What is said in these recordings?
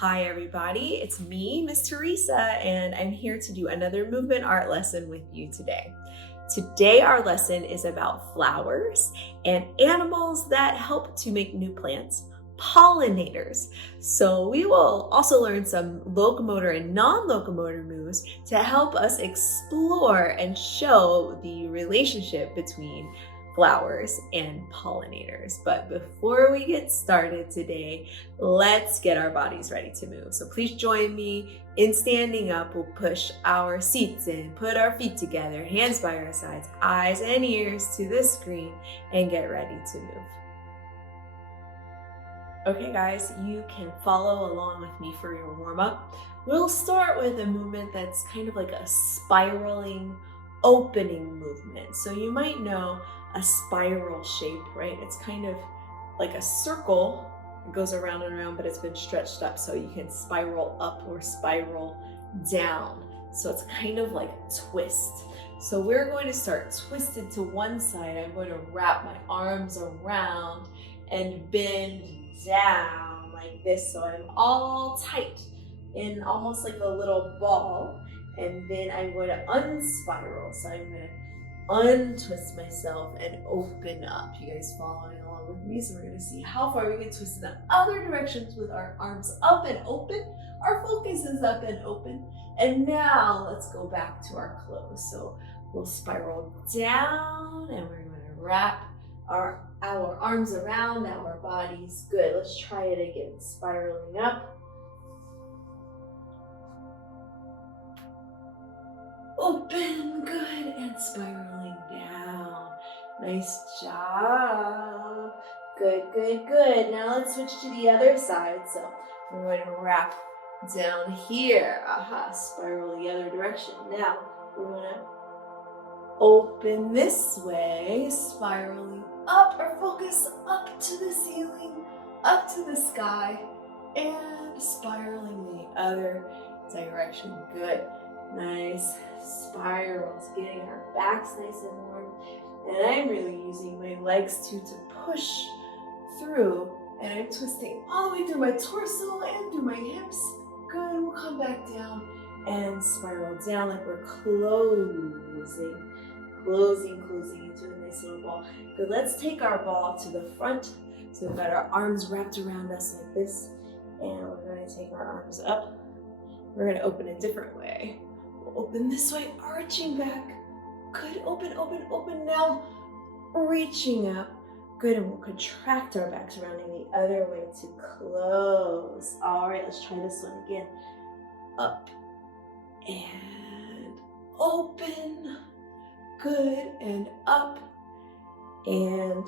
Hi everybody, it's me, Miss Teresa, and I'm here to do another movement art lesson with you today. Today our lesson is about flowers and animals that help to make new plants, pollinators. So we will also learn some locomotor and non-locomotor moves to help us explore and show the relationship between flowers and pollinators. But before we get started today, let's get our bodies ready to move. So please join me in standing up. We'll push our seats in, put our feet together, hands by our sides, eyes and ears to the screen, and get ready to move. Okay guys, you can follow along with me for your warm-up. We'll start with a movement that's kind of like a spiraling opening movement. So you might know a spiral shape, right? It's kind of like a circle. It goes around and around, but it's been stretched up so you can spiral up or spiral down. So it's kind of like a twist. So we're going to start twisted to one side. I'm going to wrap my arms around and bend down like this. So I'm all tight in almost like a little ball. And then I'm going to unspiral. So I'm going to untwist myself and open up. You guys following along with me? So we're going to see how far we can twist in the other directions with our arms up and open. Our focus is up and open. And now let's go back to our close. So we'll spiral down and we're going to wrap our arms around our bodies. Good. Let's try it again. Spiraling up. Open, good, and spiraling down. Nice job. Good, good, good. Now let's switch to the other side. So we're going to wrap down here. Aha, spiral the other direction. Now we're going to open this way, spiraling up, our focus up to the ceiling, up to the sky, and spiraling the other direction. Good. Nice spirals, getting our backs nice and warm. And I'm really using my legs too to push through. And I'm twisting all the way through my torso and through my hips. Good, we'll come back down and spiral down like we're closing into a nice little ball. Good, let's take our ball to the front. So we've got our arms wrapped around us like this. And we're going to take our arms up. We're going to open a different way. Open this way, arching back. Good, open, open, open. Now, reaching up. Good, and we'll contract our backs, rounding the other way to close. All right, let's try this one again. Up and open. Good, and up and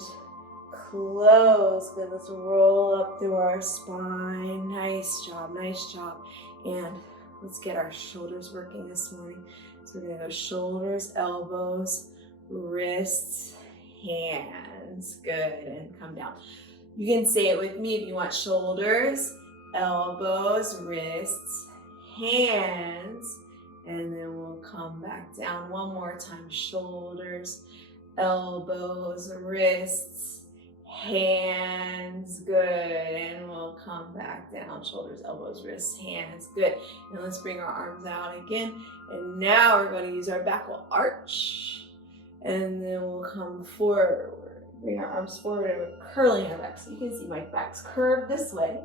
close. Good, let's roll up through our spine. Nice job, nice job. And let's get our shoulders working this morning. So we're gonna go shoulders, elbows, wrists, hands. Good, and come down. You can say it with me if you want. Shoulders, elbows, wrists, hands, and then we'll come back down one more time. Shoulders, elbows, wrists, hands. Good, and we'll come back down. Shoulders, elbows, wrists, hands. Good, and let's bring our arms out again. And now we're going to use our back. We'll arch, and then we'll come forward. Bring our arms forward, and we're curling our back. So you can see my back's curved this way,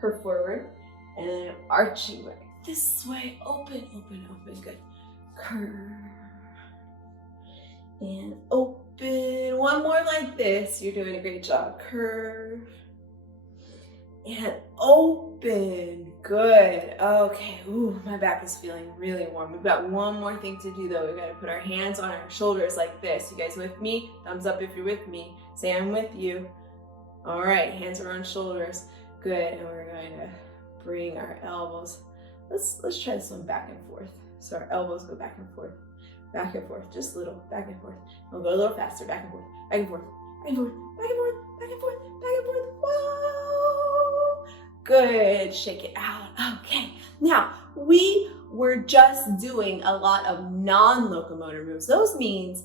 curve forward, and then arching back this way. Open, open, open. Good. Curve and open. One more like this. You're doing a great job. Curve and open. Good. Okay. Ooh, my back is feeling really warm. We've got one more thing to do though. We've got to put our hands on our shoulders like this. You guys with me? Thumbs up if you're with me. Say I'm with you. All right. Hands are on shoulders. Good. And we're going to bring our elbows. Let's try this one back and forth. So our elbows go back and forth. Back and forth, just a little, back and forth. We'll go a little faster, back and forth, back and forth, back and forth, back and forth, back and forth, back and forth. Whoa! Good, shake it out. Okay, now we were just doing a lot of non-locomotor moves. Those means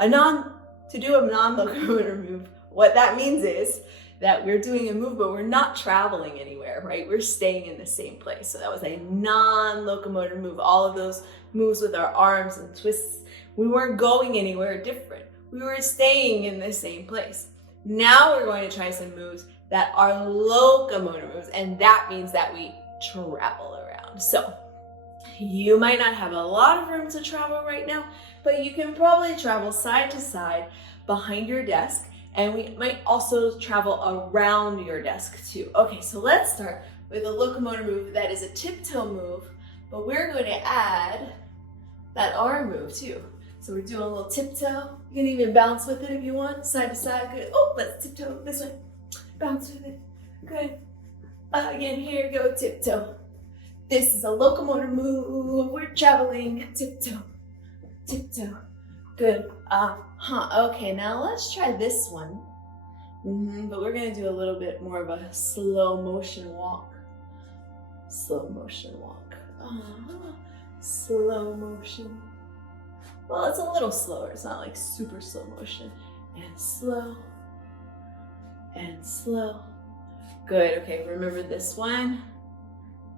to do a non-locomotor move, what that means is that we're doing a move, but we're not traveling anywhere, right? We're staying in the same place. So that was a non-locomotor move. All of those moves with our arms and twists, we weren't going anywhere different. We were staying in the same place. Now we're going to try some moves that are locomotor moves, and that means that we travel around. So you might not have a lot of room to travel right now, but you can probably travel side to side behind your desk, and we might also travel around your desk too. Okay, so let's start with a locomotor move that is a tiptoe move, but we're going to add that arm move too. So we're doing a little tiptoe. You can even bounce with it if you want, side to side. Good. Oh, let's tiptoe this way. Bounce with it. Good. Again, here we go, tiptoe. This is a locomotor move. We're traveling. Tiptoe. Tiptoe. Good. Okay, now let's try this one. But we're gonna do a little bit more of a slow motion walk. Slow motion walk. Slow motion. Well, it's a little slower. It's not like super slow motion. And slow. And slow. Good. Okay, remember this one?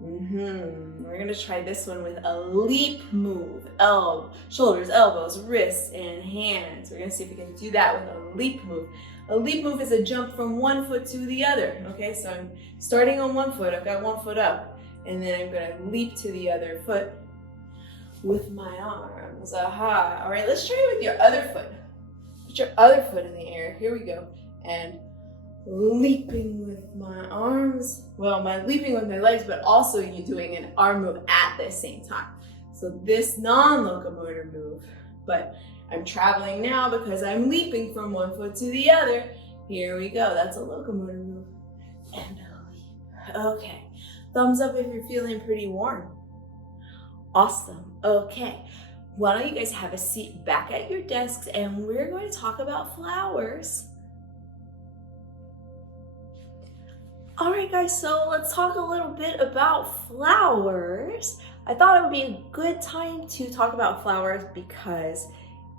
We're gonna try this one with a leap move. Shoulders, elbows, wrists, and hands. We're gonna see if we can do that with a leap move. A leap move is a jump from one foot to the other. Okay, so I'm starting on one foot. I've got one foot up, and then I'm gonna leap to the other foot with my arms. All right, let's try it with your other foot. Put your other foot in the air. Here we go. And leaping with my arms. Well, my leaping with my legs, but also you doing an arm move at the same time. So this non-locomotor move, but I'm traveling now because I'm leaping from one foot to the other. Here we go. That's a locomotor move. And a leap. Okay. Thumbs up if you're feeling pretty warm. Awesome. Okay. Why don't you guys have a seat back at your desks, and we're going to talk about flowers. All right, guys, so let's talk a little bit about flowers. I thought it would be a good time to talk about flowers because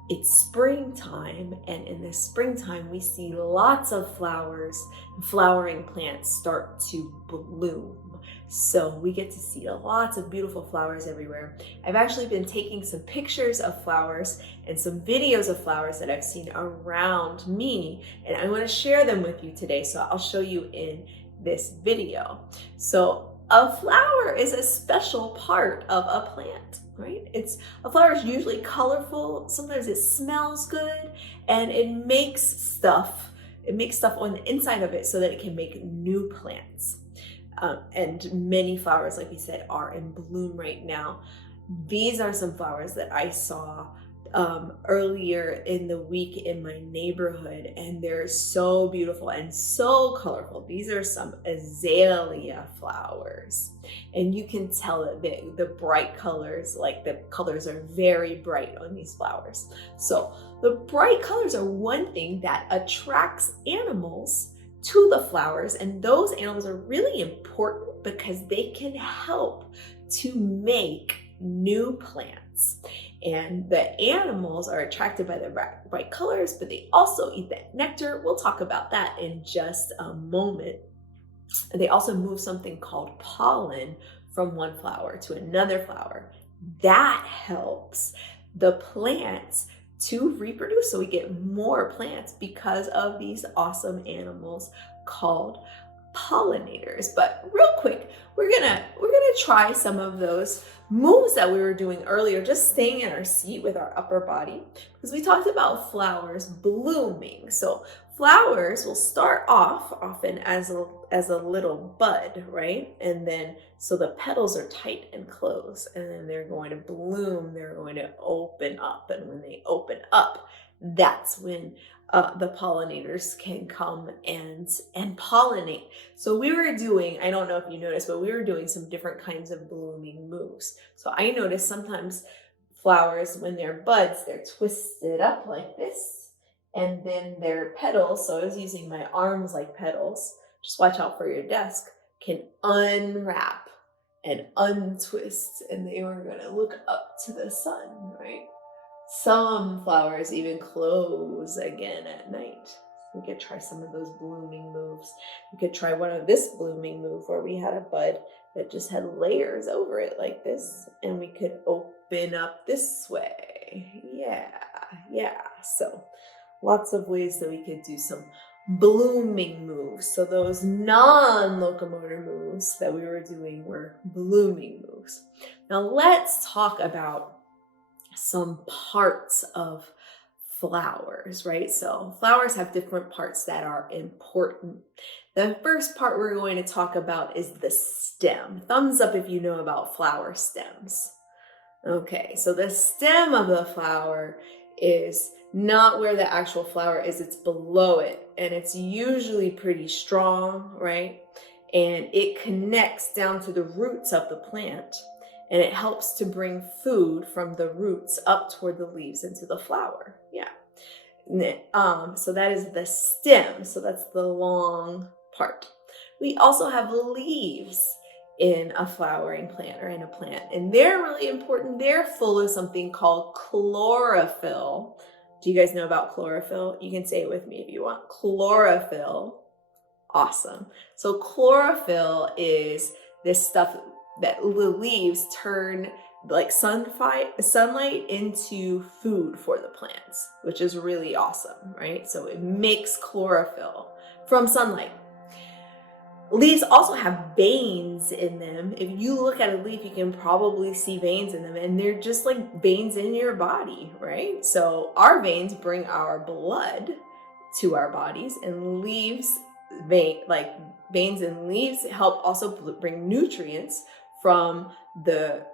it's springtime, and in the springtime, we see lots of flowers and flowering plants start to bloom. So we get to see lots of beautiful flowers everywhere. I've actually been taking some pictures of flowers and some videos of flowers that I've seen around me, and I want to share them with you today. So I'll show you in this video. So a flower is a special part of a plant, right? A flower is usually colorful. Sometimes it smells good, and it makes stuff on the inside of it so that it can make new plants. And many flowers, like we said, are in bloom right now. These are some flowers that I saw earlier in the week in my neighborhood, and they're so beautiful and so colorful. These are some azalea flowers, and you can tell that the bright colors, like the colors are very bright on these flowers. So the bright colors are one thing that attracts animals to the flowers, and those animals are really important because they can help to make new plants. And the animals are attracted by the bright colors, but they also eat that nectar. We'll talk about that in just a moment. They also move something called pollen from one flower to another flower. That helps the plants to reproduce, so we get more plants because of these awesome animals called pollinators. But real quick, we're gonna try some of those moves that we were doing earlier, just staying in our seat with our upper body, because we talked about flowers blooming. So flowers will start off often as a little bud, right? And then so the petals are tight and closed, and then they're going to bloom, they're going to open up, and when they open up, that's when the pollinators can come and pollinate. So we were doing, I don't know if you noticed, but we were doing some different kinds of blooming moves. So I noticed sometimes flowers, when they're buds, they're twisted up like this, and then their petals, so I was using my arms like petals, just watch out for your desk, can unwrap and untwist, and they were going to look up to the sun, right? Some flowers even close again at night. We could try some of those blooming moves. We could try one of this blooming move where we had a bud that just had layers over it like this, and we could open up this way. Yeah. So lots of ways that we could do some blooming moves. So those non-locomotor moves that we were doing were blooming moves. Now let's talk about some parts of flowers, right? So flowers have different parts that are important. The first part we're going to talk about is the stem. Thumbs up if you know about flower stems. Okay, so the stem of the flower is not where the actual flower is, it's below it, and it's usually pretty strong, right? And it connects down to the roots of the plant, and it helps to bring food from the roots up toward the leaves into the flower. Yeah. So that is the stem. So that's the long part. We also have leaves in a flowering plant or in a plant, and they're really important. They're full of something called chlorophyll. Do you guys know about chlorophyll? You can say it with me if you want. Chlorophyll. Awesome. So chlorophyll is this stuff that the leaves turn like sunlight into food for the plants, which is really awesome, right? So it makes chlorophyll from sunlight. Leaves also have veins in them. If you look at a leaf, you can probably see veins in them, and they're just like veins in your body, right? So our veins bring our blood to our bodies, and veins in leaves help also bring nutrients from the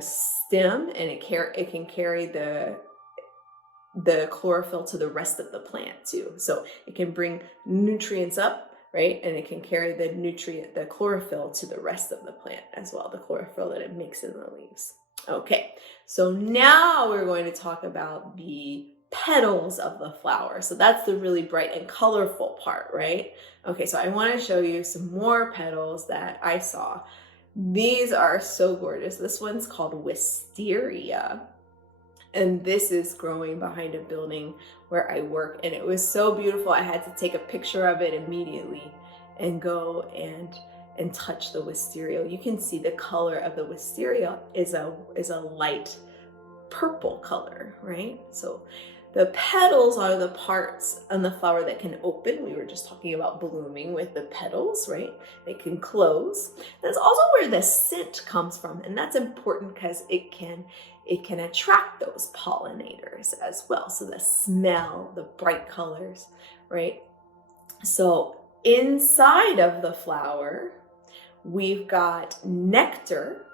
stem, and it can carry the chlorophyll to the rest of the plant too. So it can bring nutrients up, right? And it can carry the chlorophyll to the rest of the plant as well, the chlorophyll that it makes in the leaves. Okay, so now we're going to talk about the petals of the flower. So that's the really bright and colorful part, right? Okay, so I want to show you some more petals that I saw. These are so gorgeous. This one's called wisteria. And this is growing behind a building where I work, and it was so beautiful. I had to take a picture of it immediately and go and touch the wisteria. You can see the color of the wisteria is a light purple color, right? So the petals are the parts on the flower that can open. We were just talking about blooming with the petals, right? They can close. That's also where the scent comes from, and that's important because it can attract those pollinators as well. So the smell, the bright colors, right? So inside of the flower, we've got nectar,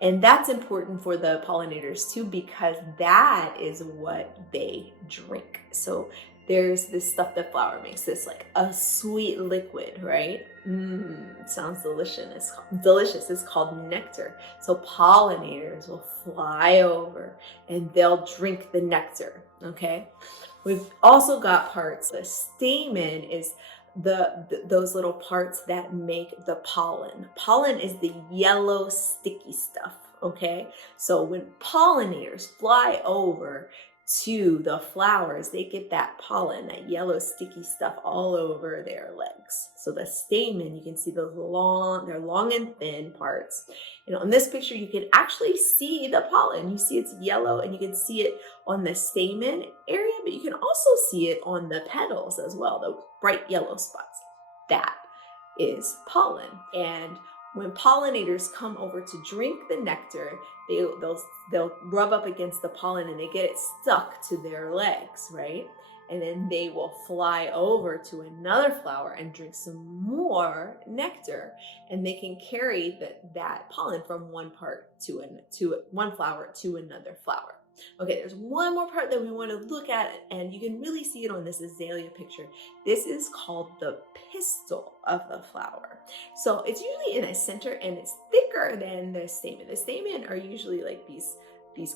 and that's important for the pollinators too, because that is what they drink. So there's this stuff that flower makes, this like a sweet liquid, right? It sounds delicious. It's called nectar. So pollinators will fly over and they'll drink the nectar, okay? We've also got parts. The stamen is those little parts that make the pollen. Pollen is the yellow sticky stuff, okay? So when pollinators fly over to the flowers, they get that pollen, that yellow sticky stuff all over their legs. So the stamen, you can see they're long and thin parts. And on this picture, you can actually see the pollen. You see it's yellow, and you can see it on the stamen area, but you can also see it on the petals as well, the bright yellow spots. That is pollen. And when pollinators come over to drink the nectar, they'll rub up against the pollen and they get it stuck to their legs, right? And then they will fly over to another flower and drink some more nectar, and they can carry that pollen from one flower to another flower. Okay, there's one more part that we want to look at, and you can really see it on this azalea picture. This is called the pistil of the flower. So it's usually in the center, and it's thicker than the stamen. The stamen are usually like these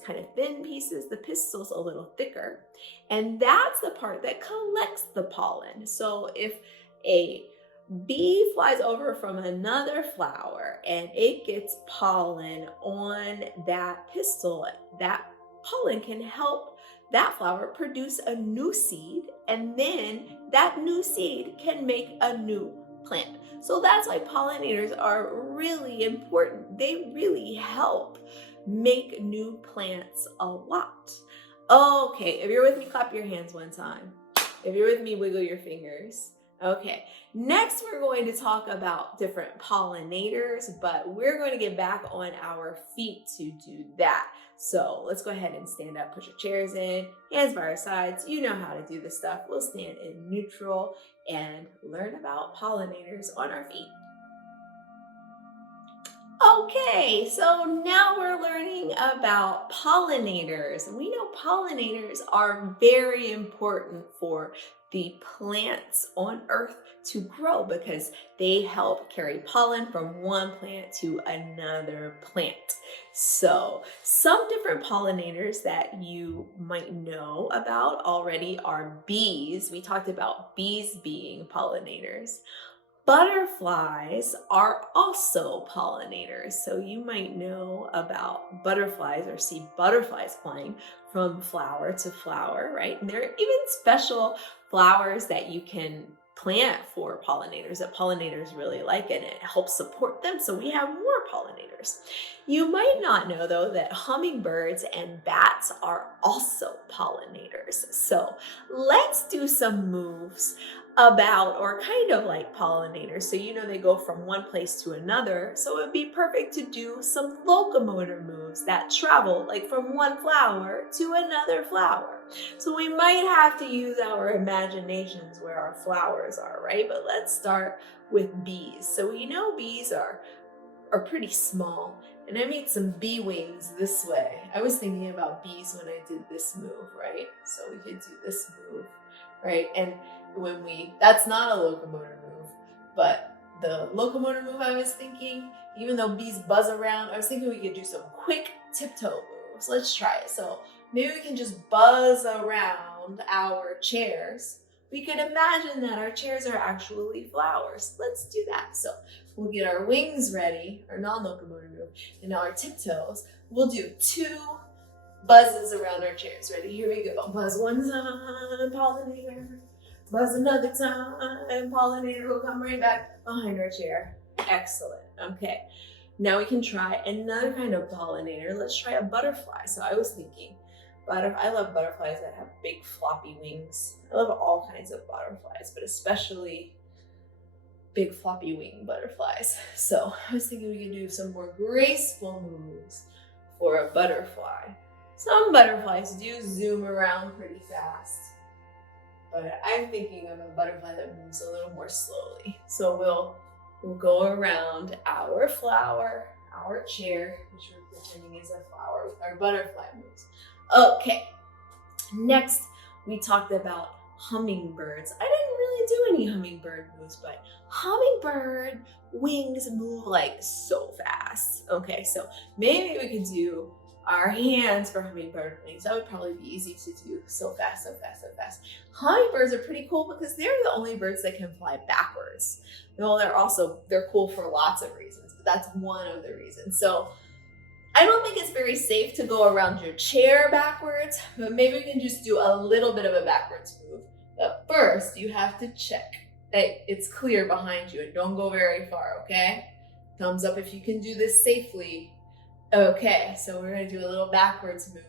kind of thin pieces. The pistil's a little thicker, and that's the part that collects the pollen. So if a bee flies over from another flower and it gets pollen on that pistil, that pollen can help that flower produce a new seed, and then that new seed can make a new plant. So that's why pollinators are really important. They really help make new plants a lot. Okay, if you're with me, clap your hands one time. If you're with me, wiggle your fingers. Okay, next we're going to talk about different pollinators, but we're going to get back on our feet to do that. So let's go ahead and stand up, put your chairs in, hands by our sides. You know how to do this stuff. We'll stand in neutral and learn about pollinators on our feet. Okay, so now we're learning about pollinators. We know pollinators are very important for the plants on Earth to grow because they help carry pollen from one plant to another plant. So some different pollinators that you might know about already are bees. We talked about bees being pollinators. Butterflies are also pollinators. So you might know about butterflies or see butterflies flying from flower to flower, right? And there are even special flowers that you can plant for pollinators that pollinators really like, and it helps support them. So we have more pollinators. You might not know though that hummingbirds and bats are also pollinators. So let's do some moves about or kind of like pollinators. So you know they go from one place to another. So it would be perfect to do some locomotor moves that travel like from one flower to another flower. So we might have to use our imaginations where our flowers are, right? But let's start with bees. So we know bees are pretty small. And I made some bee wings this way. I was thinking about bees when I did this move, right? So we could do this move, right? And that's not a locomotor move, but the locomotor move I was thinking, even though bees buzz around, I was thinking we could do some quick tiptoe moves. Let's try it. So maybe we can just buzz around our chairs. We could imagine that our chairs are actually flowers. Let's do that. So we'll get our wings ready, our non-locomotor move, and now our tiptoes. We'll do 2 buzzes around our chairs. Ready? Here we go. Buzz one time, pollinator. Buzz another time, pollinator will come right back behind our chair. Excellent. Okay. Now we can try another kind of pollinator. Let's try a butterfly. So I was thinking, I love butterflies that have big floppy wings. I love all kinds of butterflies, but especially big floppy wing butterflies. So I was thinking we could do some more graceful moves for a butterfly. Some butterflies do zoom around pretty fast, but I'm thinking of a butterfly that moves a little more slowly. So we'll go around our flower, our chair, which we're pretending is a flower with our butterfly moves. Okay, next we talked about hummingbirds. I didn't really do any hummingbird moves, but hummingbird wings move like so fast. Okay, so maybe we could do our hands for hummingbird wings. That would probably be easy to do. So fast, so fast, so fast. Hummingbirds are pretty cool because they're the only birds that can fly backwards. Well, they're cool for lots of reasons, but that's one of the reasons. So I don't think it's very safe to go around your chair backwards, but maybe we can just do a little bit of a backwards move. But first, you have to check that it's clear behind you and don't go very far, okay? Thumbs up if you can do this safely. Okay, so we're gonna do a little backwards move.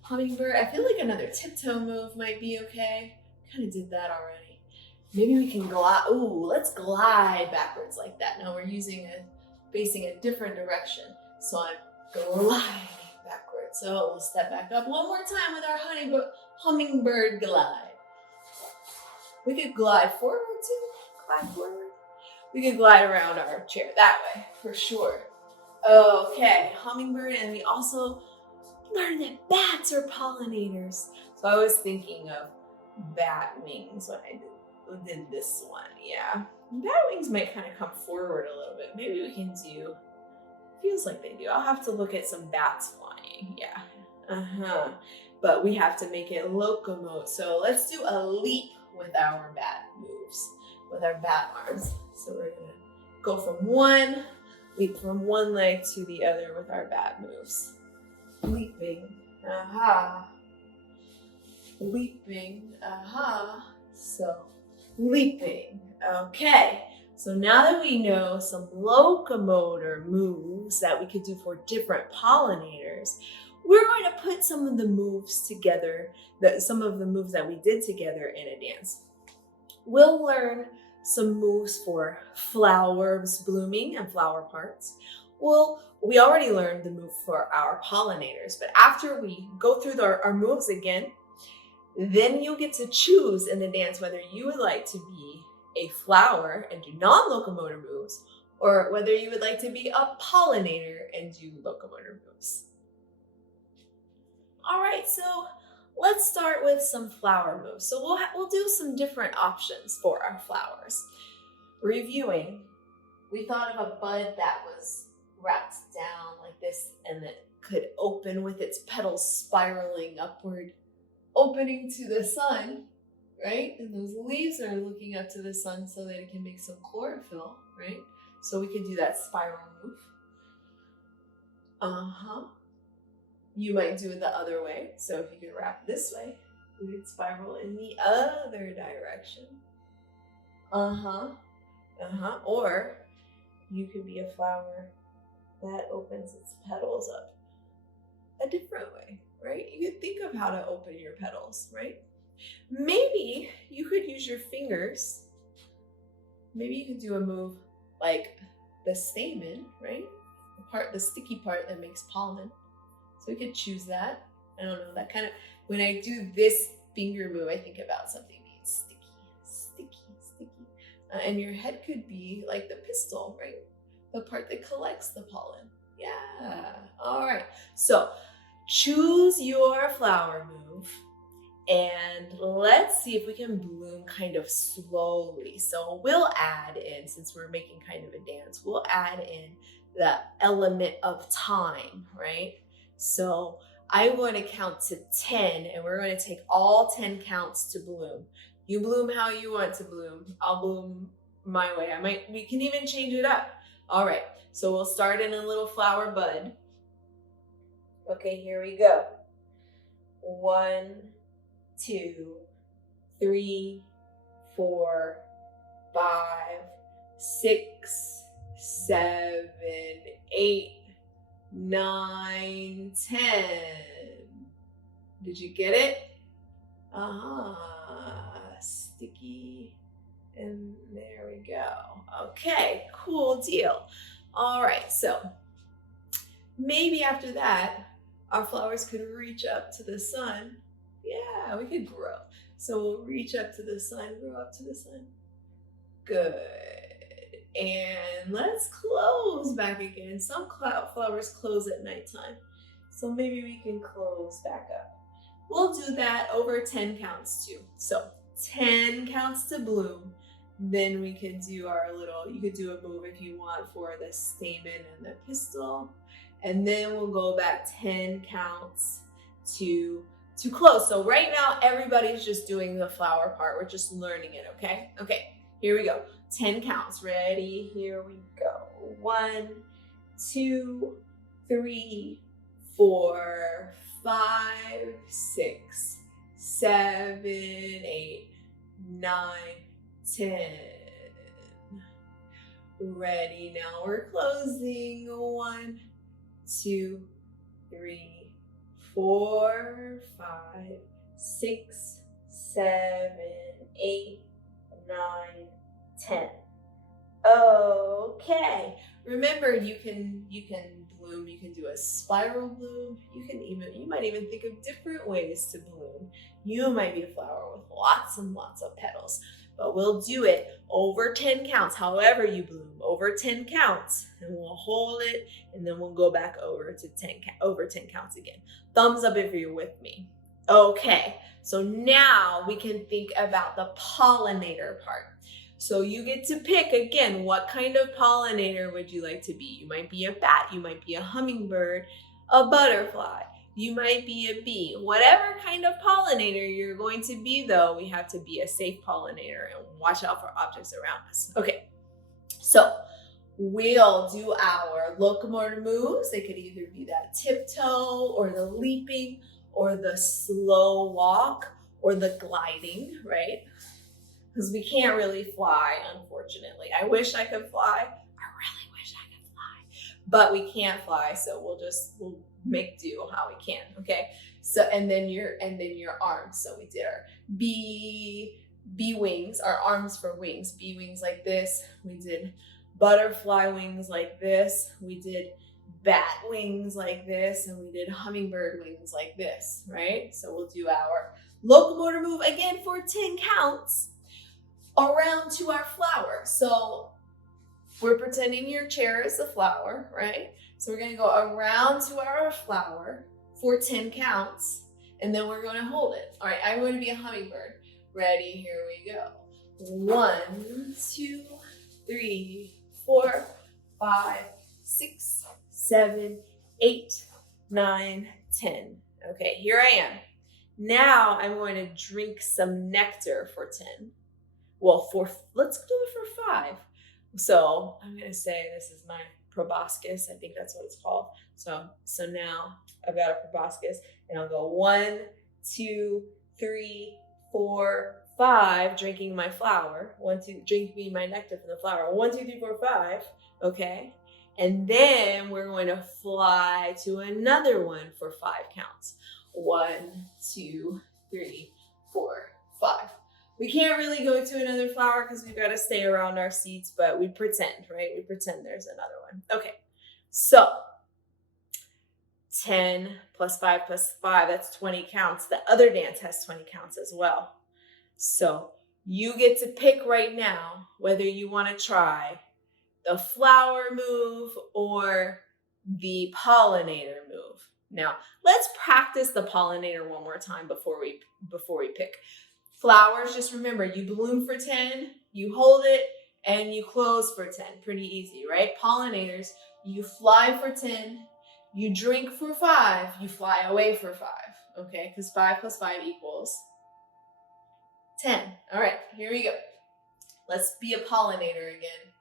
Hummingbird, I feel like another tiptoe move might be okay. Kind of did that already. Maybe we can glide. Ooh, let's glide backwards like that. Now we're facing a different direction. So I'm gliding backwards. So we'll step back up one more time with our hummingbird glide. We could glide forward too. Glide forward. We could glide around our chair that way for sure. Okay, hummingbird, and we also learned that bats are pollinators. So I was thinking of bat wings when I did this one, yeah. Bat wings might kind of come forward a little bit. Maybe we can do, feels like they do. I'll have to look at some bats flying, yeah. But we have to make it locomote. So let's do a leap with our bat moves, with our bat arms. So we're gonna go leap from one leg to the other with our bat moves. Leaping, Aha. Leaping. Aha. So, leaping. Okay. So now that we know some locomotor moves that we could do for different pollinators, we're going to put some of the moves together, some of the moves that we did together in a dance. We'll learn some moves for flowers blooming and flower parts. We already learned the move for our pollinators, but after we go through our moves again, then you'll get to choose in the dance whether you would like to be a flower and do non-locomotor moves, or whether you would like to be a pollinator and do locomotor moves. All right, so let's start with some flower moves. So we'll do some different options for our flowers. Reviewing, we thought of a bud that was wrapped down like this and that could open with its petals spiraling upward, opening to the sun, right? And those leaves are looking up to the sun so that it can make some chlorophyll, right? So we could do that spiral move. You might do it the other way. So if you could wrap this way, we could spiral in the other direction. Or you could be a flower that opens its petals up a different way, right? You could think of how to open your petals, right? Maybe you could use your fingers. Maybe you could do a move like the stamen, right? The sticky part that makes pollen. So we could choose that. I don't know, that kind of, when I do this finger move, I think about something being sticky. And your head could be like the pistil, right? The part that collects the pollen. Yeah, all right. So choose your flower move and let's see if we can bloom kind of slowly. So we'll add in, since we're making kind of a dance, we'll add in the element of time, right? So I'm going to count to 10 and we're going to take all 10 counts to bloom. You bloom how you want to bloom. I'll bloom my way. We can even change it up. All right, so we'll start in a little flower bud. Okay, here we go. 1, 2, 3, 4, 5, 6, 7, 8, 9, 10. Did you get it? Sticky. And there we go. Okay, cool deal. All right, so maybe after that, our flowers could reach up to the sun. Yeah, we could grow. So we'll reach up to the sun, grow up to the sun. Good. And let's close back again. Some flowers close at nighttime. So maybe we can close back up. We'll do that over 10 counts too. So 10 counts to bloom. Then we can do you could do a move if you want for the stamen and the pistil. And then we'll go back 10 counts to close. So right now, everybody's just doing the flower part. We're just learning it, okay? Okay, here we go. 10 counts. Ready? Here we go. 1, 2, 3, 4, 5, 6, 7, 8, 9, 10. Ready? Now we're closing. 1, 2, 3, 4, 5, 6, 7, 8, 9, 10. Okay. Remember, you can bloom. You can do a spiral bloom. You might even think of different ways to bloom. You might be a flower with lots and lots of petals. But we'll do it over 10 counts, however you bloom, over 10 counts. And we'll hold it, and then we'll go back over 10 counts again. Thumbs up if you're with me. Okay, so now we can think about the pollinator part. So you get to pick, again, what kind of pollinator would you like to be? You might be a bat, you might be a hummingbird, a butterfly. You might be a bee. Whatever kind of pollinator you're going to be, though, we have to be a safe pollinator and watch out for objects around us. Okay, so we'll do our locomotor moves. It could either be that tiptoe or the leaping or the slow walk or the gliding, right? Because we can't really fly, unfortunately. I wish I could fly. I really wish I could fly, but we can't fly, so we'll make do how we can. Okay. So and then your arms. So we did our bee wings, our arms for wings, bee wings like this. We did butterfly wings like this. We did bat wings like this, and we did hummingbird wings like this, right? So we'll do our locomotor move again for 10 counts around to our flower. So we're pretending your chair is a flower, right? So we're gonna go around to our flower for 10 counts, and then we're gonna hold it. All right, I'm going to be a hummingbird. Ready, here we go. 1, 2, 3, 4, 5, 6, 7, 8, 9, 10. Okay, here I am. Now I'm going to drink some nectar for 10. Well, let's do it for 5. So I'm going to say this is my proboscis. I think that's what it's called. So now I've got a proboscis, and I'll go 1, 2, 3, 4, 5, drinking my flower. 1, 2, drinking my nectar from the flower. 1, 2, 3, 4, 5. Okay. And then we're going to fly to another one for 5 counts. 1, 2, 3, 4, 5. We can't really go to another flower because we've got to stay around our seats, but we pretend, right? We pretend there's another one. Okay, so 10 plus 5 plus 5, that's 20 counts. The other dance has 20 counts as well. So you get to pick right now whether you want to try the flower move or the pollinator move. Now, let's practice the pollinator one more time before we pick. Flowers, just remember, you bloom for 10, you hold it, and you close for 10. Pretty easy, right? Pollinators, you fly for 10, you drink for 5, you fly away for 5, okay? Because 5 plus 5 equals 10. All right, here we go. Let's be a pollinator again.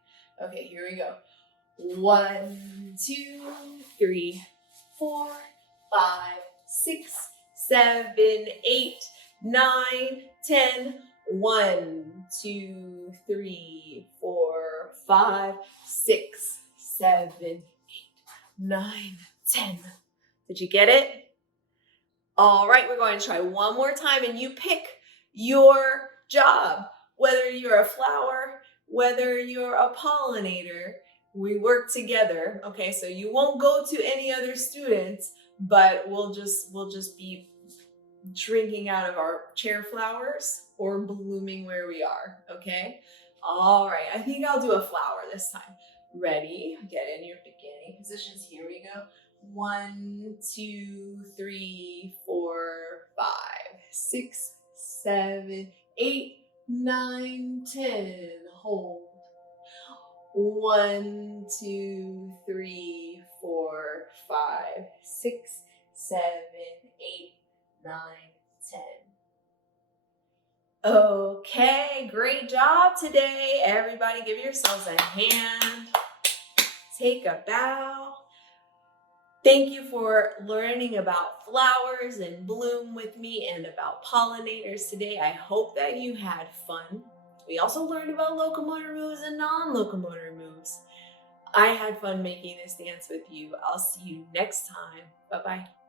Okay, here we go. 1, 2, 3, 4, 5, 6, 7, 8, 9, 10. 1, 2, 3, 4, 5, 6, 7, 8, 9, 10. Did you get it? All right, we're going to try one more time, and you pick your job. Whether you're a flower, whether you're a pollinator, we work together. Okay, so you won't go to any other students, but we'll just be drinking out of our chair flowers or blooming where we are. Okay, all right, I think I'll do a flower this time. Ready? Get in your beginning positions. Here we go. 1, 2, 3, 4, 5, 6, 7, 8, 9, 10. Hold. 1, 2, 3, 4, 5, 6, 7, 8, 9, 10. Okay, great job today. Everybody give yourselves a hand. Take a bow. Thank you for learning about flowers and bloom with me and about pollinators today. I hope that you had fun. We also learned about locomotor moves and non-locomotor moves. I had fun making this dance with you. I'll see you next time. Bye-bye.